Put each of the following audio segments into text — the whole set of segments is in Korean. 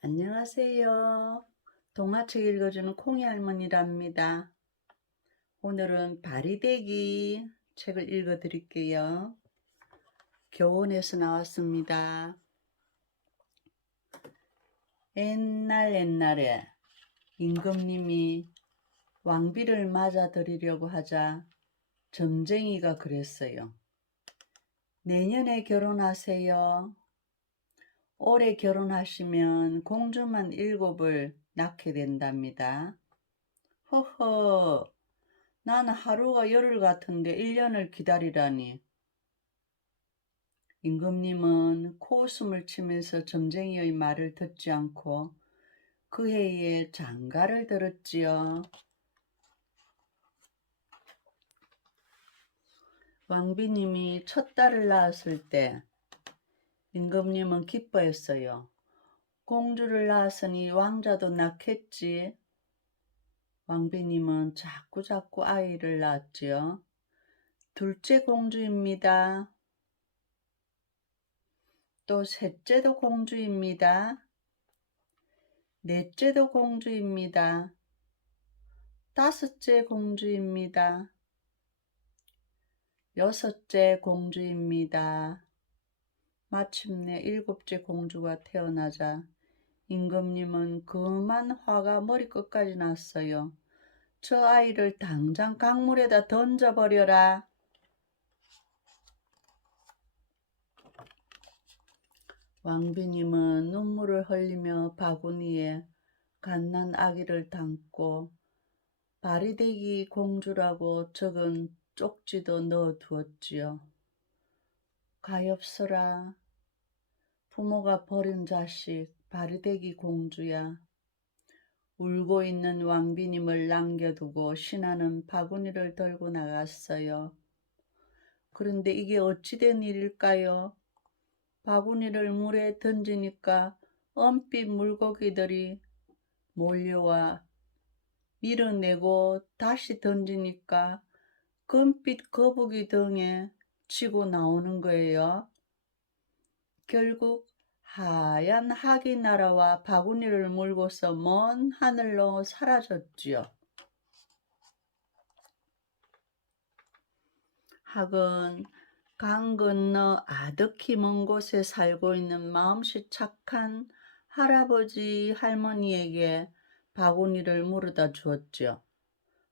안녕하세요. 동화책 읽어주는 콩이 할머니랍니다. 오늘은 바리대기 책을 읽어드릴게요. 교원에서 나왔습니다. 옛날에 임금님이 왕비를 맞아들이려고 하자 점쟁이가 그랬어요. 내년에 결혼하세요. 올해 결혼하시면 공주만 7을 낳게 된답니다. 허허, 나는 하루가 열흘 같은데 1년을 기다리라니. 임금님은 코웃음을 치면서 점쟁이의 말을 듣지 않고 그 해에 장가를 들었지요. 왕비님이 첫 딸을 낳았을 때 임금님은 기뻐했어요. 공주를 낳았으니 왕자도 낳겠지. 왕비님은 자꾸자꾸 아이를 낳았지요. 둘째 공주입니다. 또 셋째도 공주입니다. 넷째도 공주입니다. 다섯째 공주입니다. 여섯째 공주입니다. 마침내 일곱째 공주가 태어나자 임금님은 그만 화가 머리끝까지 났어요. 저 아이를 당장 강물에다 던져버려라. 왕비님은 눈물을 흘리며 바구니에 갓난 아기를 담고 바리대기 공주라고 적은 쪽지도 넣어두었지요. 가엾어라. 부모가 버린 자식 바리대기 공주야. 울고 있는 왕비님을 남겨두고 신하는 바구니를 들고 나갔어요. 그런데 이게 어찌된 일일까요? 바구니를 물에 던지니까 은빛 물고기들이 몰려와 밀어내고 다시 던지니까 금빛 거북이 등에 치고 나오는 거예요. 결국 하얀 학이 날아와 바구니를 물고서 먼 하늘로 사라졌지요. 학은 강 건너 아득히 먼 곳에 살고 있는 마음씨 착한 할아버지 할머니에게 바구니를 물어다 주었지요.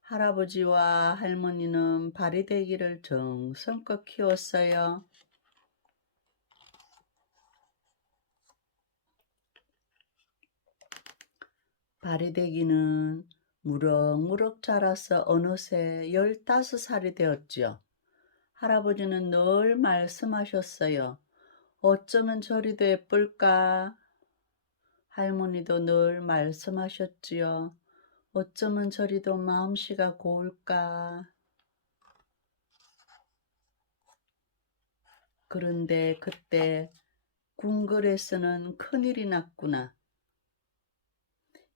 할아버지와 할머니는 바리대기를 정성껏 키웠어요. 바리대기는 무럭무럭 자라서 어느새 15살이 되었지요. 할아버지는 늘 말씀하셨어요. 어쩌면 저리 더 예쁠까? 할머니도 늘 말씀하셨지요. 어쩌면 저리 더 마음씨가 고울까? 그런데 그때 궁궐에서는 큰일이 났구나.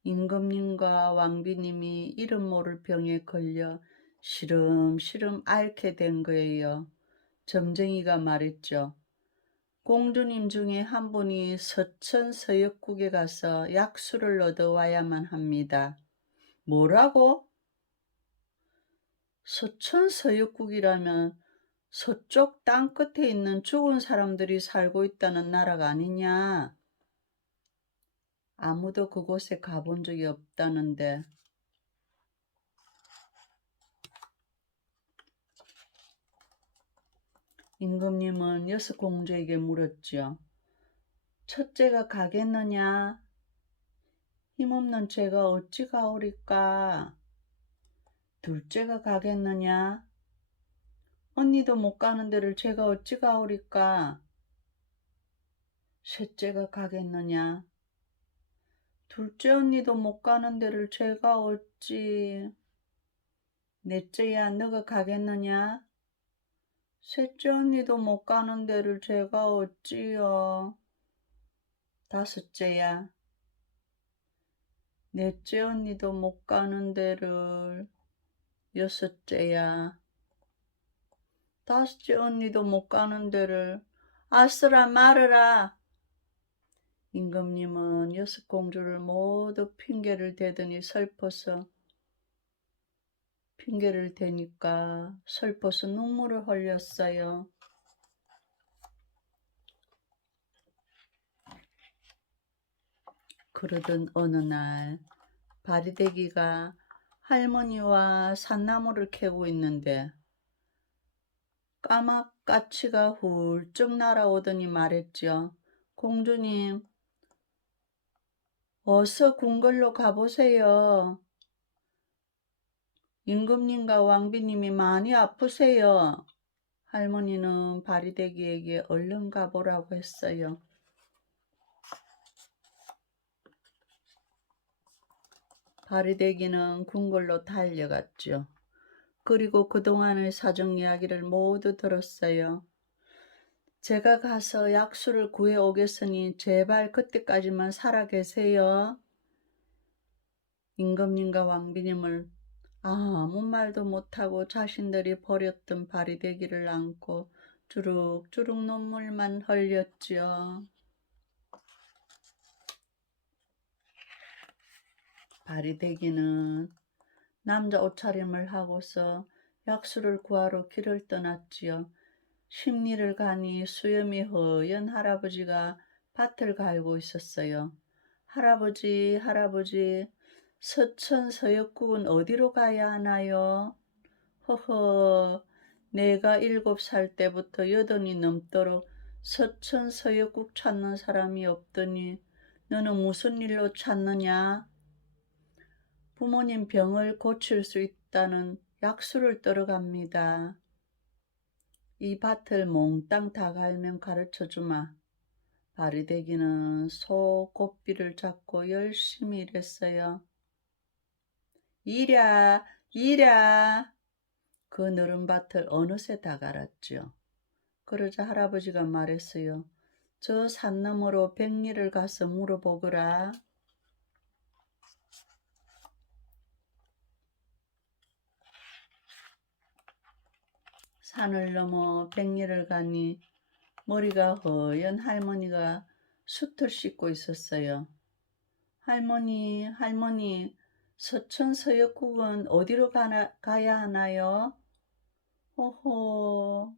임금님과 왕비님이 이름 모를 병에 걸려 시름시름 앓게 된 거예요. 점쟁이가 말했죠. 공주님 중에 한 분이 서천서역국에 가서 약수를 얻어와야만 합니다. 뭐라고? 서천서역국이라면 서쪽 땅끝에 있는 죽은 사람들이 살고 있다는 나라가 아니냐? 아무도 그곳에 가본 적이 없다는데. 임금님은 여섯 공주에게 물었지요. 첫째가 가겠느냐? 힘없는 죄가 어찌 가오리까? 둘째가 가겠느냐? 언니도 못 가는 데를 제가 어찌 가오리까? 셋째가 가겠느냐? 둘째 언니도 못 가는 데를 제가 어찌. 넷째야, 너가 가겠느냐? 셋째 언니도 못 가는 데를 제가 어찌요. 다섯째야, 넷째 언니도 못 가는 데를. 여섯째야, 다섯째 언니도 못 가는 데를. 아쓰라 말으라. 임금님은 6공주를 모두 핑계를 대더니 핑계를 대니까 슬퍼서 눈물을 흘렸어요. 그러던 어느 날 바리대기가 할머니와 산나무를 캐고 있는데 까마까치가 훌쩍 날아오더니 말했죠. 공주님, 어서 궁궐로 가보세요. 임금님과 왕비님이 많이 아프세요. 할머니는 바리대기에게 얼른 가보라고 했어요. 바리대기는 궁궐로 달려갔죠. 그리고 그동안의 사정 이야기를 모두 들었어요. 제가 가서 약수를 구해오겠으니 제발 그때까지만 살아 계세요. 임금님과 왕비님을 아무 말도 못하고 자신들이 버렸던 바리대기를 안고 주룩주룩 눈물만 흘렸지요. 바리대기는 남자 옷차림을 하고서 약수를 구하러 길을 떠났지요. 심리를 가니 수염이 허연 할아버지가 밭을 갈고 있었어요. 할아버지, 할아버지, 서천서역국은 어디로 가야 하나요? 허허, 내가 7살 때부터 8이 넘도록 서천서역국 찾는 사람이 없더니 너는 무슨 일로 찾느냐? 부모님 병을 고칠 수 있다는 약수를 떨어갑니다. 이 밭을 몽땅 다 갈면 가르쳐주마. 바리대기는 소 고삐를 잡고 열심히 일했어요. 이랴, 이랴. 그 너른 밭을 어느새 다 갈았죠. 그러자 할아버지가 말했어요. 저 산 너머로 백리를 가서 물어보거라. 산을 넘어 백리를 가니 머리가 허연 할머니가 숯을 씻고 있었어요. 할머니, 할머니, 서천서역국은 어디로 가야 하나요? 호호,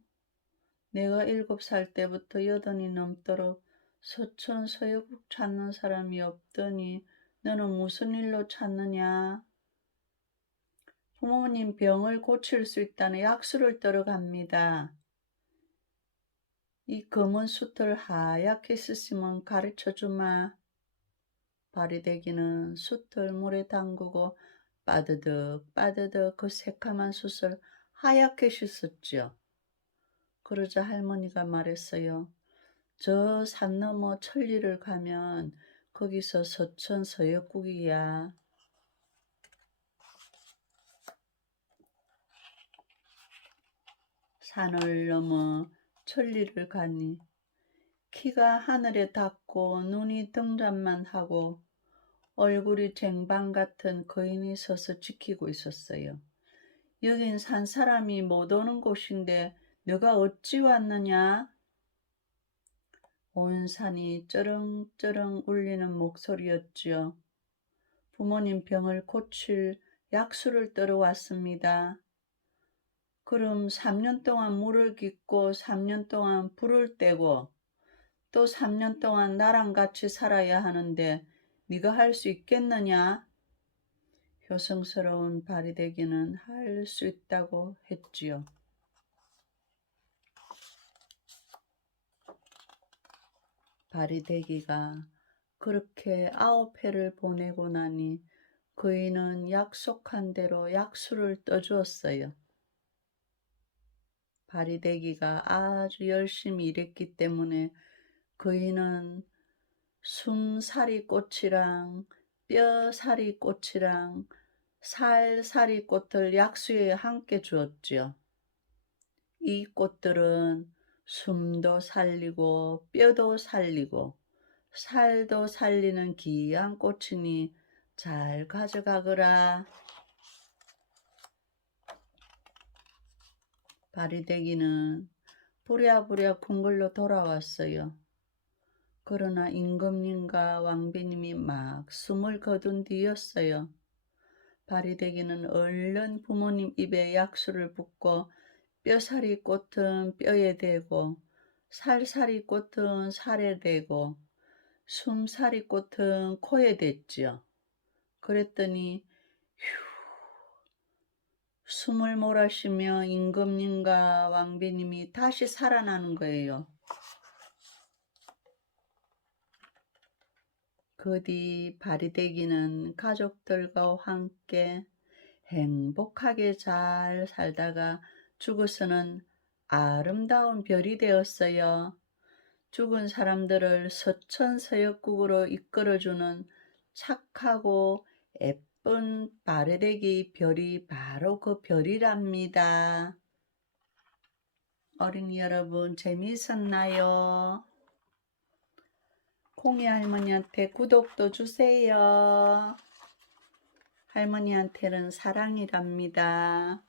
내가 7살 때부터 8이 넘도록 서천서역국 찾는 사람이 없더니 너는 무슨 일로 찾느냐? 부모님 병을 고칠 수 있다는 약수를 떨어갑니다. 이 검은 숯을 하얗게 쓰시면 가르쳐주마. 바리대기는 숯을 물에 담그고 빠드득 빠드득 그 새카만 숯을 하얗게 씻었지요. 그러자 할머니가 말했어요. 저 산 너머 천리를 가면 거기서 서천서역국이야. 산을 넘어 천리를 가니 키가 하늘에 닿고 눈이 등잔만 하고 얼굴이 쟁반 같은 거인이 서서 지키고 있었어요. 여긴 산 사람이 못 오는 곳인데 너가 어찌 왔느냐? 온 산이 쩌렁쩌렁 울리는 목소리였지요. 부모님 병을 고칠 약수를 떨어왔습니다. 그럼 3년 동안 물을 깃고 3년 동안 불을 떼고 또 3년 동안 나랑 같이 살아야 하는데 네가 할 수 있겠느냐? 효성스러운 바리대기는 할 수 있다고 했지요. 바리대기가 그렇게 9회를 보내고 나니 그이는 약속한 대로 약수를 떠주었어요. 바리대기가 아주 열심히 일했기 때문에 그이는 숨사리 꽃이랑 뼈사리 꽃이랑 살사리 꽃을 약수에 함께 주었지요. 이 꽃들은 숨도 살리고 뼈도 살리고 살도 살리는 귀한 꽃이니 잘 가져가거라. 바리대기는 부랴부랴 궁궐로 돌아왔어요. 그러나 임금님과 왕비님이 막 숨을 거둔 뒤였어요. 바리대기는 얼른 부모님 입에 약수를 붓고 뼈살이 꽂은 뼈에 대고 살살이 꽂은 살에 대고 숨살이 꽂은 코에 댔지요. 그랬더니 숨을 몰아쉬며 임금님과 왕비님이 다시 살아나는 거예요. 그 뒤 바리대기는 가족들과 함께 행복하게 잘 살다가 죽어서는 아름다운 별이 되었어요. 죽은 사람들을 서천서역국으로 이끌어주는 착하고 예쁜 바르데기 별이 바로 그 별이랍니다. 어린이 여러분, 재미있었나요? 콩이 할머니한테 구독도 주세요. 할머니한테는 사랑이랍니다.